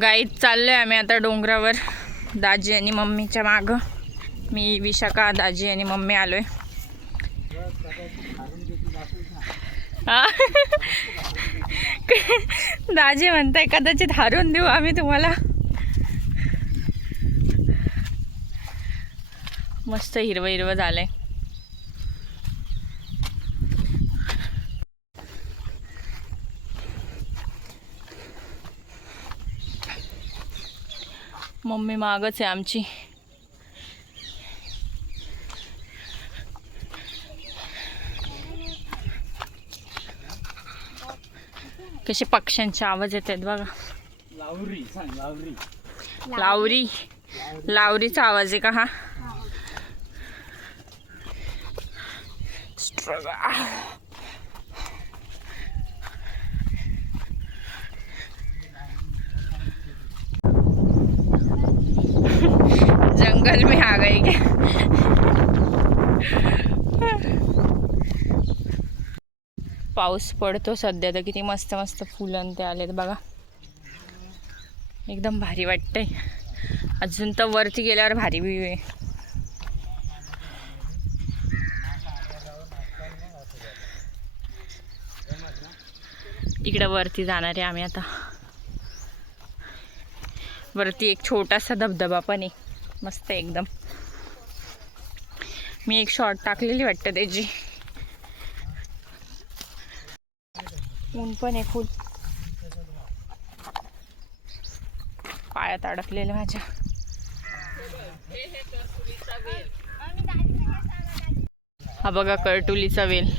गाईत चाललोय आम्ही आता डोंगरावर दाजी आणि मम्मीच्या मागं. मी विशाखा, दाजी आणि मम्मी आलोय. दाजी म्हणताय कदाचित हारून देऊ आम्ही तुम्हाला. मस्त हिरवं हिरवं झालंय. मम्मी मागच आहे आमची. कसे पक्ष्यांचे आवाज येत आहेत बघा. लावरी, लावरीचा आवाज आहे का हा? जंगल में आ गए क्या? पाऊस पडतो सध्या तर किती मस्त मस्त फुलं ते आलेत बघा. एकदम भारी वाटतंय. अजून तर वरती गेल्यावर भारी व्ह्यू आहे. इकडं वरती जाणार आहे आम्ही आता. वरती एक छोटासा धबधबा पण आहे, मस्त एकदम. मी एक शॉर्ट टाकलेली वाटतं त्याची. ऊन पण आहे फुल. पायात अडकलेले माझ्या. हा बघा करटुलीचा वेल.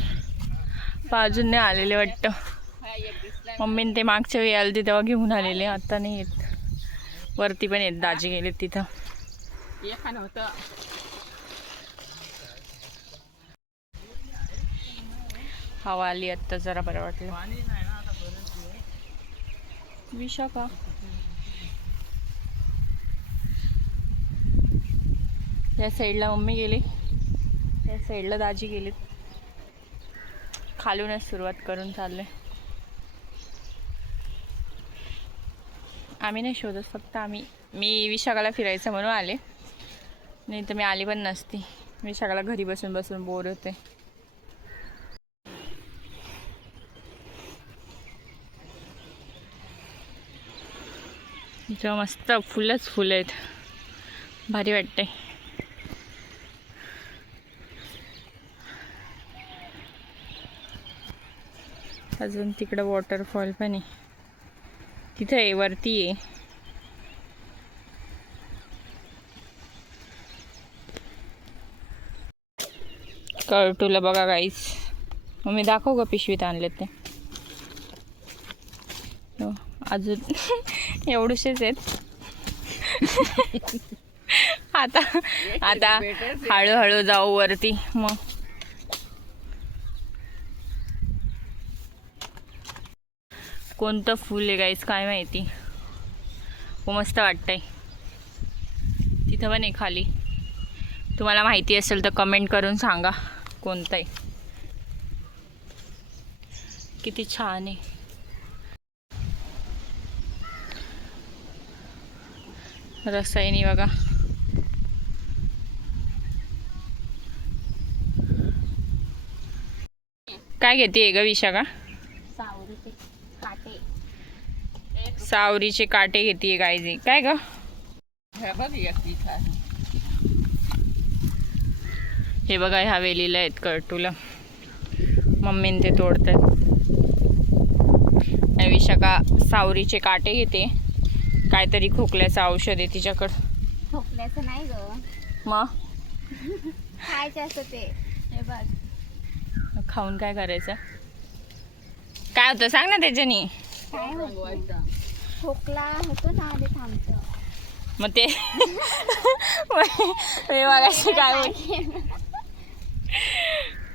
अजून नाही आलेले वाटतं. मम्मीने ते मागच्या वेळी आले तेव्हा घेऊन आलेले, आता नाही येत. वरती पण येत, दाजी गेलेत तिथं. हवा आली आत्ता, जरा बरं वाटलं. विशाखा या साईडला मम्मी गेली, या साईडला दाजी गेलेत. खालूनच सुरुवात करून चालले. आम्ही नाही शोधत, फक्त मी विशाखाला फिरायचं म्हणून आले, नाही तर मी आली पण नसती. विशाखाला घरी बसून बसून बोर होते. इथं मस्त फुलंच फुलं आहेत, भारी वाटतंय. अजून तिकडं वॉटरफॉल पण आहे, तिथं आहे, वरती आहे. करटूला बघा गाईस. मग मी दाखवू का पिशवीत आणले ते? अजून एवढेसेच आहेत. आता आता हळूहळू जाऊ वरती. मग कोणतं फुल आहे गाईस काय माहिती. मस्त वाटतंय. तिथं पण आहे खाली. तुम्हाला माहिती असेल तर कमेंट करून सांगा कोणतं आहे. किती छान आहे. रसायनी बघा. काय घेते ग विशाखा? सावरीचे काटे घेते गायजी. काय ग? हे बघा, ह्या वेलीला आहेत करटूला. मम्मीने ते तोडतात. विशाखा सावरीचे काटे घेते. काहीतरी खोकल्याचं औषध आहे तिच्याकडं. खोकल्याचं नाही ग, मग खायचं असतं ते. हे बघ, खाऊन काय करायचं? काय होतं सांग ना त्याच्यानी. काय खोकला होतो ना आधी थांबतो. मग ते मगाशी काय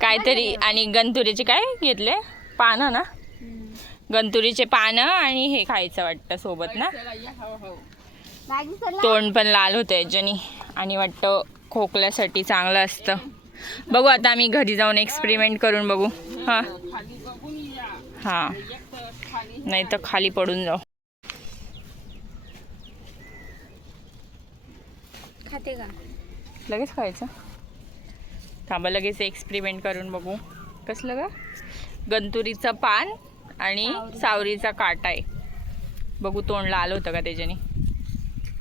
काहीतरी. आणि गंतुरीचे काय घेतले पानं ना, गंतुरीचे पानं आणि हे खायचं वाटतं सोबत ना. तोंड पण लाल होतं याच्यानी आणि वाटतं खोकल्यासाठी चांगलं असतं. बघू आता आम्ही घरी जाऊन एक्सपेरिमेंट करून बघू. हां हां, नाही तर खाली पडून जाऊ. खाते का? लगेच खायचं. थांबा लगेच एक्सपेरिमेंट करून बघू. कसलं का? गंतुरीचं पान आणि सावरीचा काटा आहे. बघू तोंडला आलं होतं का त्याच्याने.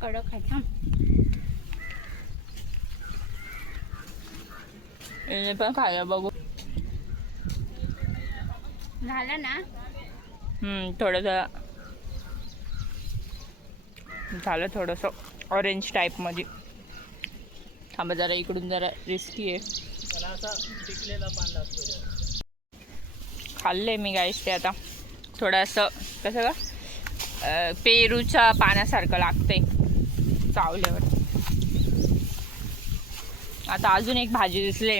कडक खायचा. पण खाया बघू. झालं ना? थोडंसं झालं, थोडंसं ऑरेंज टाईपमध्ये. थांबा जरा इकडून जरा रिस्की आहे. खाल्लंय मी गाईस ते. आता थोडंसं कसं का पेरूच्या पाण्यासारखं लागतंय चावल्यावर. आता अजून एक भाजी दिसले,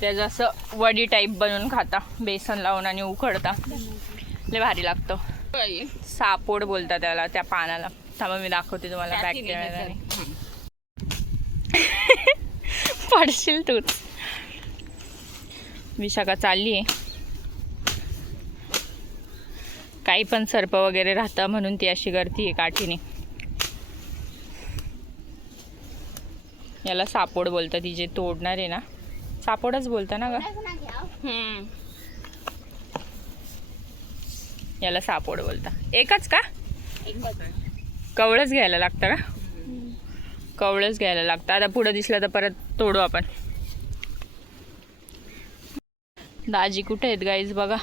त्याचं असं वडी टाईप बनवून खाता, बेसन लावून आणि उकडता. लय भारी लागतं. सापोड बोलतात त्याला, त्या पानाला. थांबा मी दाखवते तुम्हाला बॅक कॅमेराने. पडशील तूच. विशाखा चालली आहे. काही पण सर्प वगैरे राहतं म्हणून ती अशी करतीये काठीने. याला सापोड बोलतात. ती जे तोडणार आहे ना, सापोडच बोलता ना ग. याला सापोड बोलता. एकच का? कवळच घ्यायला लागतं का? कवळच घ्यायला लागतं. आता पुढं दिसलं तर परत तोडू आपण. दाजी कुठे आहेत गाईज बघा.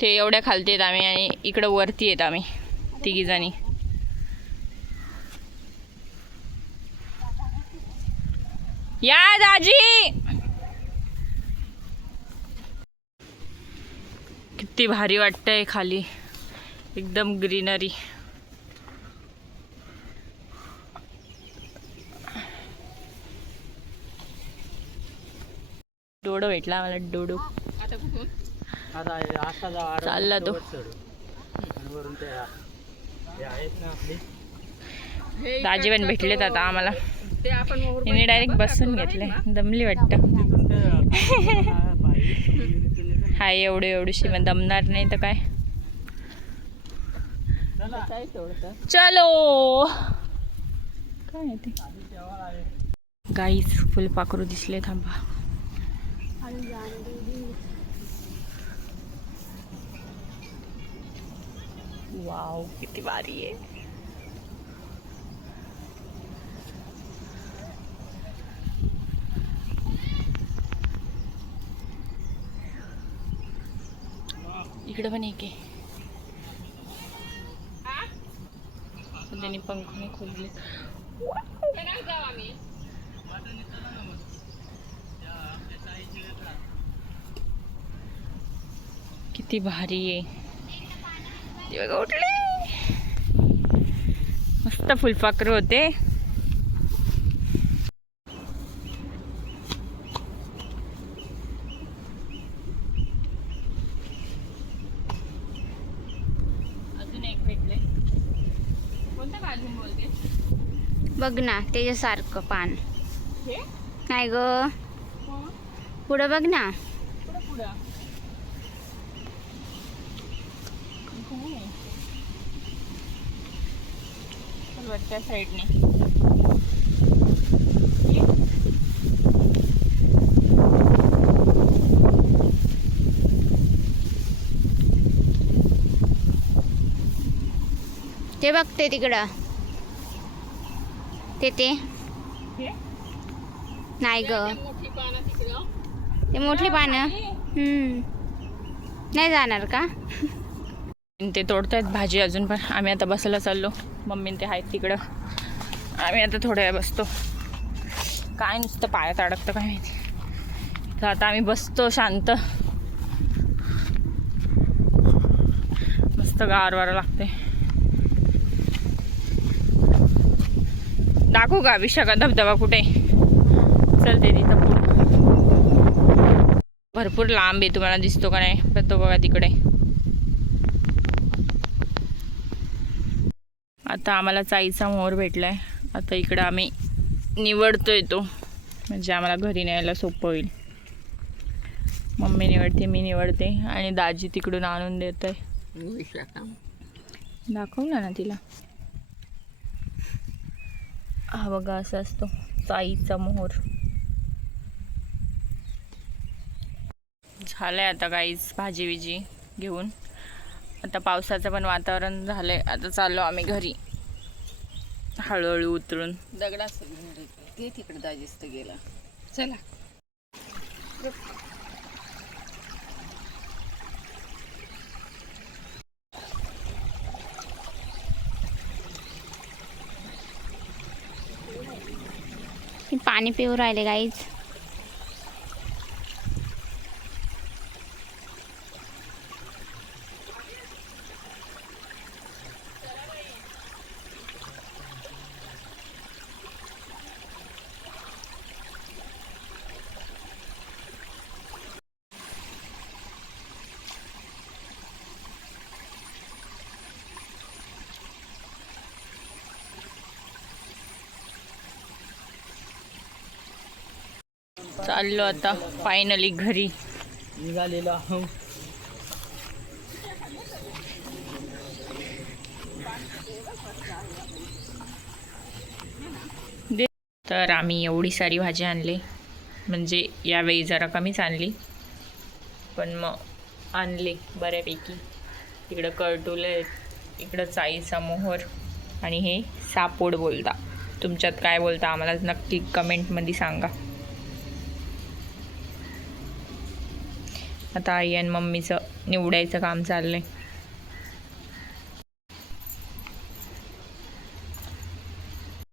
ते एवढ्या खालती आहेत आम्ही आणि इकडं वरती आहेत आम्ही तिघी जणी. या दाजी. किती भारी वाटतंय खाली, एकदम ग्रीनरी. डोडो भेटला मला. डोडो चालला तो. दाजी पण भेटलेत आता आम्हाला. हिने डायरेक्ट बसून घेतले. दमली वाटतं. हाय एवढीशी मग दमणार नाही तर काय. चलो. काय माहिती गाईस, फुलपाखरू दिसले. थांबा. वाव किती भारी आहे. इकडे पण एक आहे. त्यांनी पंख नाही खोलले. किती भारी आहे. ते बघा उठले. मस्त फुलपाखरू होते. अजून एक भेटले. कोणत्या बाजून बोलते? बघ ना त्याच्यासारखं पान. हे नाही ग, पुढं बघ ना. पुढं त्या साईडने. ते बघते तिकडं. ते नाही ग, ते मोठी पानं. नाही जाणार का? ते तोडतायत भाजी अजून पण. आम्ही आता बसायला चाललो. मम्मी ते आहेत तिकडं. आम्ही आता थोड्या वेळ बसतो. काय नुसतं पायात अडकतं काय माहिती. तर आता आम्ही बसतो शांत. मस्त गारवारा लागते. दाखवू का विशाखा धबधबा कुठे? चलते तिथं. भरपूर लांब आहे. तुम्हाला दिसतो का नाही पण तो बघा तिकडे. आता आम्हाला चाईचा मोर भेटलाय. आता इकडं आम्ही निवडतोय तो, म्हणजे आम्हाला घरी न्यायला सोपं होईल. मम्मी निवडते, मी निवडते आणि दाजी तिकडून आणून देत आहे. दाखवलं ना तिला. हा बघा असं असतो चाईचा मोहर. झालंय आता गाईज भाजी विजी घेऊन. आता पावसाचं पण वातावरण झालंय. आता चाललो आम्ही घरी हळूहळू उतरून. दगडा ते तिकडे दाजीस्त गेला. चला पाणी पिऊ राहिले गाईज. चाललो आता फायनली घरी. निघालेलो आहो. तर आम्ही एवढी सारी भाजी आणली, म्हणजे यावेळी जरा कमीच आणली, पण मग आणली बऱ्यापैकी. इकडं करटुले, इकडं चाईचा मोहर आणि हे सापोड बोलता. तुमच्यात काय बोलता आम्हाला नक्की कमेंटमध्ये सांगा. आता आई आणि मम्मीचं निवडायचं काम चाललंय.